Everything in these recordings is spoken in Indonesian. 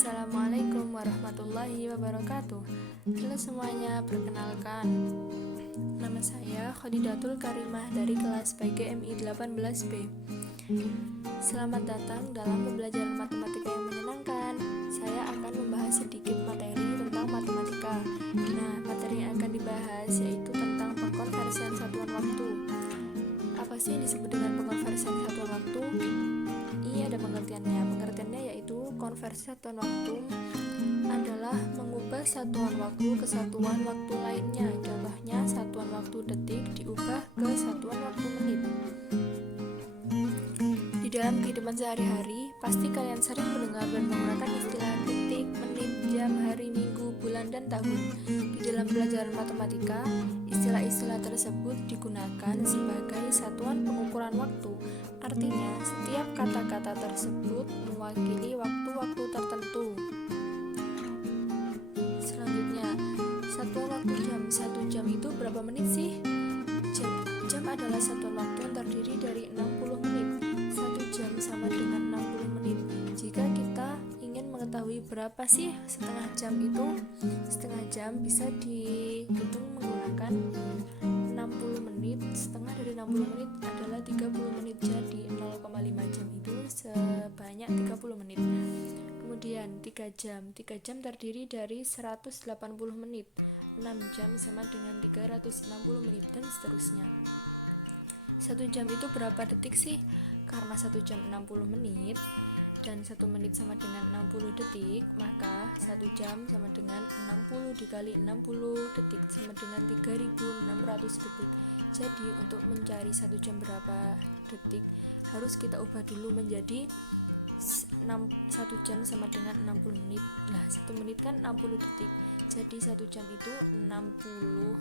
Assalamualaikum warahmatullahi wabarakatuh. Halo semuanya, perkenalkan, nama saya Khadidatul Karimah dari kelas PGMI 18B. Selamat datang dalam pembelajaran matematika yang menyenangkan. Saya akan membahas sedikit materi tentang matematika. Nah, materi yang akan dibahas yaitu tentang pengkonversian satuan waktu. Apa sih yang disebut dengan pengkonversian satuan waktu? Ini ada pengertiannya. Pengertiannya yaitu konversi satuan waktu adalah mengubah satuan waktu ke satuan waktu lainnya. Contohnya satuan waktu detik diubah ke satuan waktu menit. Di dalam kehidupan sehari-hari, pasti kalian sering mendengar dan menggunakan istilah detik, menit, jam, hari, minggu, bulan, dan tahun. Di dalam pelajaran matematika, istilah-istilah tersebut digunakan sebagai satuan pengukuran waktu. Artinya, setiap kata-kata tersebut mewakili waktu-waktu tertentu. Selanjutnya, satuan waktu jam. 1 jam itu berapa menit sih? Jam adalah satuan waktu yang terdiri dari 60 menit. 1 jam sama dengan 60 menit. Jika kita ingin mengetahui berapa sih setengah jam itu, setengah jam bisa dihitung menggunakan 60 menit. Setengah dari 60 menit adalah 30 menit. Jadi 0,5 jam itu sebanyak 30 menit. Kemudian 3 jam. 3 jam terdiri dari 180 menit. 6 jam sama dengan 360 menit dan seterusnya. 1 jam itu berapa detik sih? Karena 1 jam 60 menit dan 1 menit sama dengan 60 detik, maka 1 jam sama dengan 60 dikali 60 detik sama dengan 3600 detik. Jadi untuk mencari 1 jam berapa detik, harus kita ubah dulu menjadi 1 jam sama dengan 60 menit. Nah, 1 menit kan 60 detik. Jadi 1 jam itu 60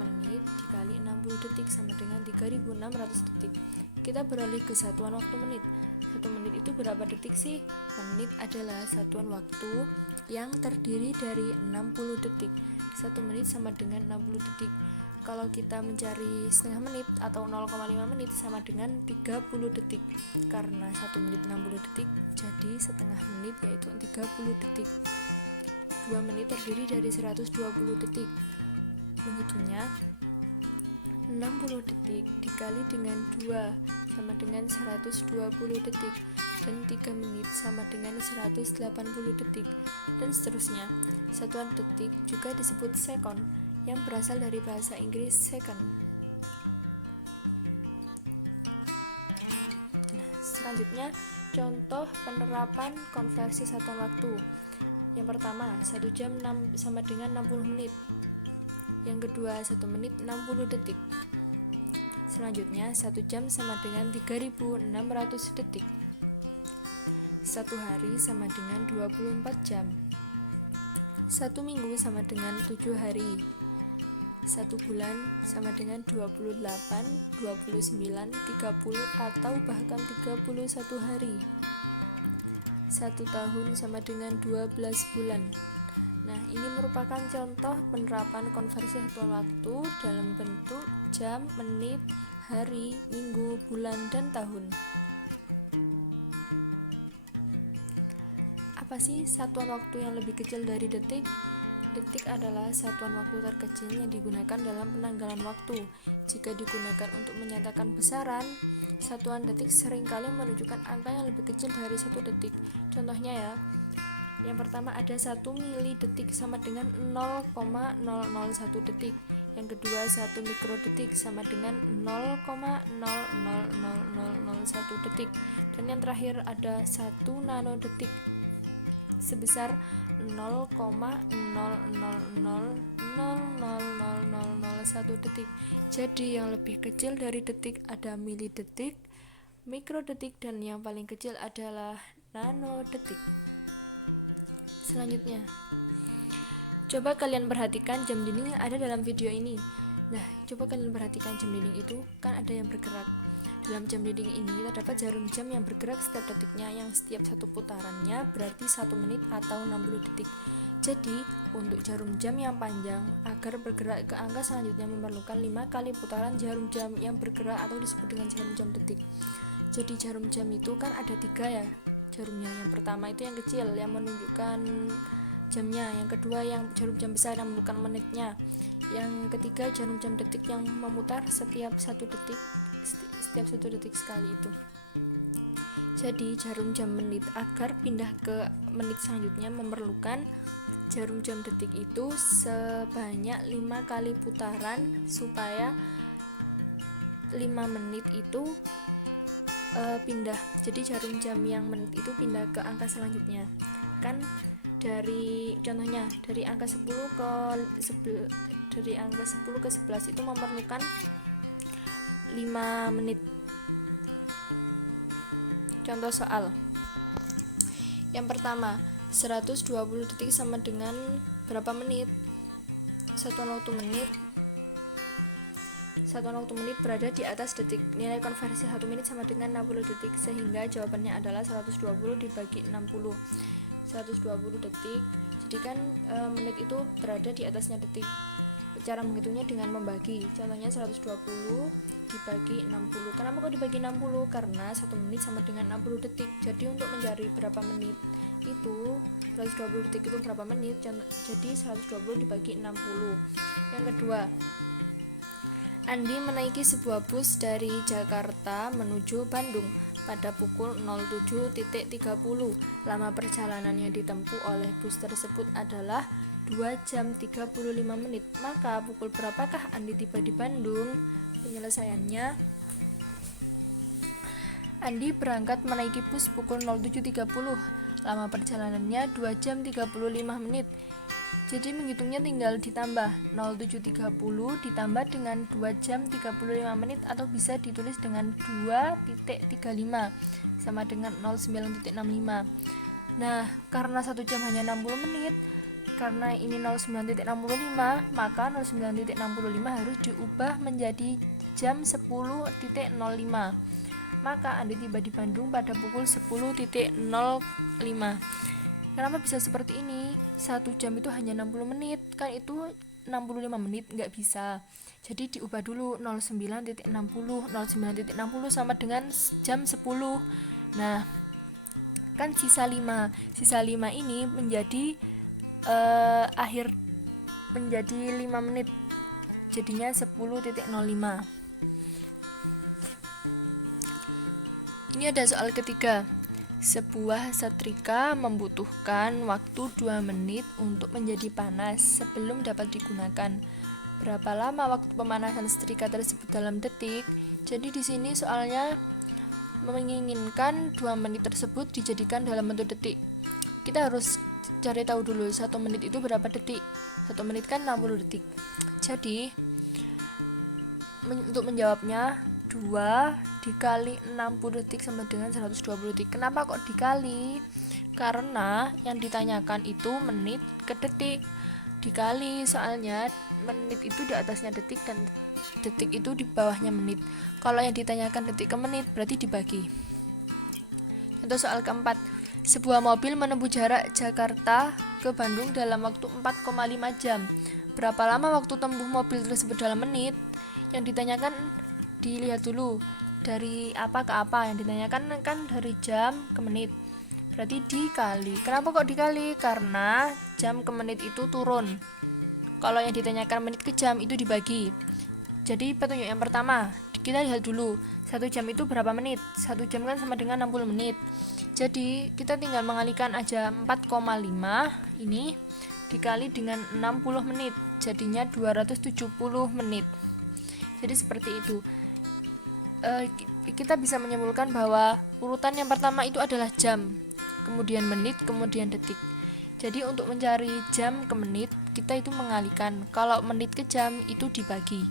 menit dikali 60 detik sama dengan 3600 detik. Kita beralih ke satuan waktu menit. 1 menit itu berapa detik sih? Menit adalah satuan waktu yang terdiri dari 60 detik. 1 menit sama dengan 60 detik. Kalau kita mencari setengah menit atau 0,5 menit sama dengan 30 detik. Karena 1 menit 60 detik, jadi setengah menit yaitu 30 detik. 2 menit terdiri dari 120 detik. Menghitungnya 60 detik dikali dengan 2 sama dengan 120 detik, dan 3 menit sama dengan 180 detik, dan seterusnya. Satuan detik juga disebut second, yang berasal dari bahasa Inggris second. Nah, selanjutnya contoh penerapan konversi satuan waktu. Yang pertama, 1 jam sama dengan 60 menit. Yang kedua, 1 menit 60 detik. Selanjutnya, 1 jam sama dengan 3600 detik. 1 hari sama dengan 24 jam. 1 minggu sama dengan 7 hari. 1 bulan sama dengan 28, 29, 30 atau bahkan 31 hari. 1 tahun sama dengan 12 bulan. Nah, ini merupakan contoh penerapan konversi satuan waktu dalam bentuk jam, menit, hari, minggu, bulan, dan tahun. Apa sih satuan waktu yang lebih kecil dari detik? Detik adalah satuan waktu terkecil yang digunakan dalam penanggalan waktu. Jika digunakan untuk menyatakan besaran, satuan detik seringkali menunjukkan angka yang lebih kecil dari 1 detik. Contohnya ya, yang pertama ada 1 mili detik sama dengan 0,001 detik. Yang kedua 1 mikrodetik sama dengan 0,00001 detik. Dan yang terakhir ada 1 nanodetik sebesar 0,0000001 detik. Jadi yang lebih kecil dari detik ada milidetik, mikrodetik, dan yang paling kecil adalah nanodetik. Selanjutnya, coba kalian perhatikan jam dinding yang ada dalam video ini. Nah, coba kalian perhatikan jam dinding itu kan ada yang bergerak. Dalam jam dinding ini terdapat jarum jam yang bergerak setiap detiknya, yang setiap satu putarannya berarti 1 menit atau 60 detik. Jadi, untuk jarum jam yang panjang, agar bergerak ke angka selanjutnya memerlukan 5 kali putaran jarum jam yang bergerak atau disebut dengan jarum jam detik. Jadi jarum jam itu kan ada 3 ya. jarumnya. Yang pertama itu yang kecil yang menunjukkan jamnya, yang kedua yang jarum jam besar yang menunjukkan menitnya, yang ketiga jarum jam detik yang memutar setiap 1 detik sekali itu. Jadi jarum jam menit agar pindah ke menit selanjutnya memerlukan jarum jam detik itu sebanyak 5 kali putaran supaya 5 menit itu pindah. Jadi jarum jam yang menit itu pindah ke angka selanjutnya. Kan dari contohnya dari angka 10 ke 11 itu memerlukan 5 menit. Contoh soal yang pertama, 120 detik sama dengan berapa menit? Satuan waktu menit berada di atas detik. Nilai konversi 1 menit sama dengan 60 detik, sehingga jawabannya adalah 120 dibagi 60. 120 detik, jadi kan menit itu berada di atasnya detik. Cara menghitungnya dengan membagi. Contohnya 120 dibagi 60. Kenapa kok dibagi 60? Karena 1 menit sama dengan 60 detik. Jadi untuk mencari berapa menit itu 120 detik itu berapa menit, jadi 120 dibagi 60. Yang kedua, Andi menaiki sebuah bus dari Jakarta menuju Bandung pada pukul 07.30. Lama perjalanan yang ditempuh oleh bus tersebut adalah 2 jam 35 menit. Maka pukul berapakah Andi tiba di Bandung? Penyelesaiannya, Andi berangkat menaiki bus pukul 07.30. Lama perjalanannya 2 jam 35 menit. Jadi menghitungnya tinggal ditambah 07.30 ditambah dengan 2 jam 35 menit, atau bisa ditulis dengan 2.35 sama dengan 09.65. Nah, karena 1 jam hanya 60 menit, karena ini 09.65, maka 09.65 harus diubah menjadi jam 10.05. Maka Andi tiba di Bandung pada pukul 10.05. Kenapa bisa seperti ini? 1 jam itu hanya 60 menit, kan itu 65 menit, nggak bisa. Jadi diubah dulu 09.60 sama dengan jam 10. Nah, kan sisa 5 ini menjadi akhir menjadi 5 menit, jadinya 10.05. Ini ada soal ketiga. Sebuah setrika membutuhkan waktu 2 menit untuk menjadi panas sebelum dapat digunakan. Berapa lama waktu pemanasan setrika tersebut dalam detik? Jadi di sini soalnya menginginkan 2 menit tersebut dijadikan dalam bentuk detik. Kita harus cari tahu dulu 1 menit itu berapa detik. 1 menit kan 60 detik. Jadi untuk menjawabnya 2 dikali 60 detik sama dengan 120 detik. Kenapa kok dikali? Karena yang ditanyakan itu menit ke detik. Dikali, soalnya menit itu di atasnya detik dan detik itu di bawahnya menit. Kalau yang ditanyakan detik ke menit, berarti dibagi. Untuk soal keempat, sebuah mobil menempuh jarak Jakarta ke Bandung dalam waktu 4,5 jam. Berapa lama waktu tempuh mobil tersebut dalam menit? Yang ditanyakan, dilihat dulu dari apa ke apa. Yang ditanyakan kan dari jam ke menit, berarti dikali. Kenapa kok dikali? Karena jam ke menit itu turun. Kalau yang ditanyakan menit ke jam itu dibagi. Jadi petunjuk yang pertama, kita lihat dulu 1 jam itu berapa menit. 1 jam kan sama dengan 60 menit. Jadi kita tinggal mengalihkan aja 4,5 ini dikali dengan 60 menit, jadinya 270 menit. Jadi seperti itu. Kita bisa menyimpulkan bahwa urutan yang pertama itu adalah jam, kemudian menit, kemudian detik. Jadi untuk mencari jam ke menit, kita itu mengalihkan. Kalau menit ke jam itu dibagi.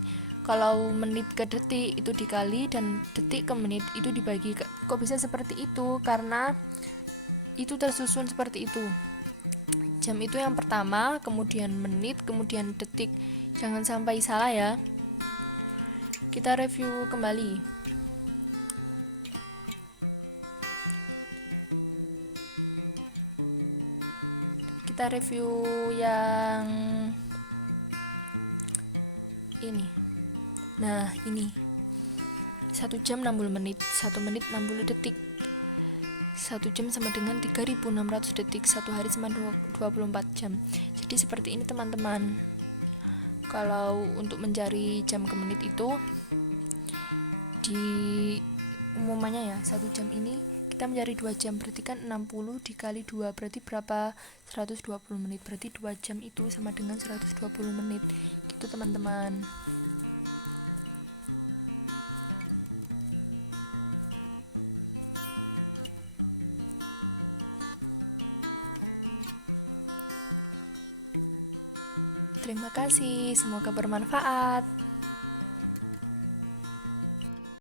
Kalau menit ke detik itu dikali, dan detik ke menit itu dibagi. Kok bisa seperti itu? Karena itu tersusun seperti itu. Jam itu yang pertama, kemudian menit, kemudian detik. Jangan sampai salah ya. Kita review kembali. Kita review yang ini. Nah, ini 1 jam 60 menit, 1 menit 60 detik, 1 1 jam sama dengan 3600 detik, 1 hari sama 24 jam. Jadi seperti ini teman-teman. Kalau untuk mencari jam ke menit itu di umumannya ya, 1 jam ini kita mencari 2 jam, berarti kan 60 dikali 2 berarti berapa? 120 menit. Berarti 2 jam itu sama dengan 120 menit. Gitu teman-teman. Terima kasih, semoga bermanfaat.